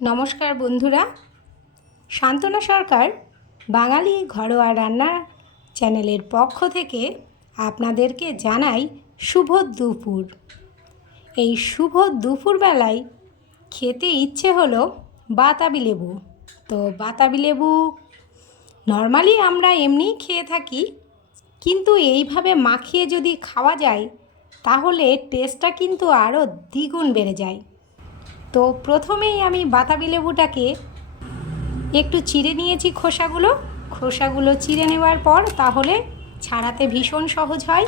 নমস্কার বন্ধুরা, শান্তনা সরকার বাঙালি ঘরোয়া রান্না চ্যানেলের পক্ষ থেকে আপনাদেরকে জানাই শুভ দুপুর। এই শুভ দুপুরবেলায় খেতে ইচ্ছে হলো বাতাবি লেবু। তো বাতাবি লেবু নর্মালি আমরা এমনিই খেয়ে থাকি, কিন্তু এইভাবে মাখিয়ে যদি খাওয়া যায় তাহলে টেস্টটা কিন্তু আরও দ্বিগুণ বেড়ে যায়। তো প্রথমেই আমি বাতাবি লেবুটাকে একটু চিড়ে নিয়েছি, খোসাগুলো চিড়ে নেওয়ার পর তাহলে ছাড়াতে ভীষণ সহজ হয়।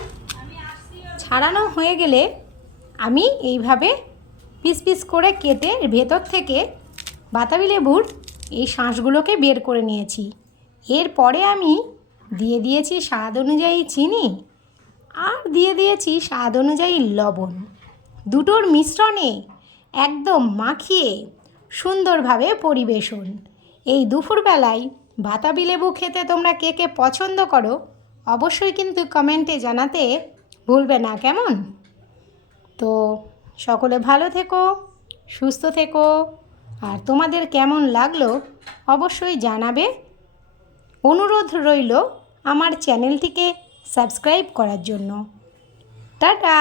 ছাড়ানো হয়ে গেলে আমি এইভাবে পিস পিস করে কেটে ভেতর থেকে বাতাবি লেবুর এই শাঁসগুলোকে বের করে নিয়েছি। এরপরে আমি দিয়ে দিয়েছি স্বাদ অনুযায়ী চিনি আর দিয়ে দিয়েছি স্বাদ অনুযায়ী লবণ। দুটোর মিশ্রণে একদম মাখিয়ে সুন্দরভাবে পরিবেশন। এই দুপুরবেলায় বাতাবি লেবু খেতে তোমরা কে কে পছন্দ করো অবশ্যই কিন্তু কমেন্টে জানাতে ভুলবে না, কেমন? তো সকলে ভালো থেকো, সুস্থ থেকো, আর তোমাদের কেমন লাগলো অবশ্যই জানাবে। অনুরোধ রইল আমার চ্যানেলটিকে সাবস্ক্রাইব করার জন্য। টাটা।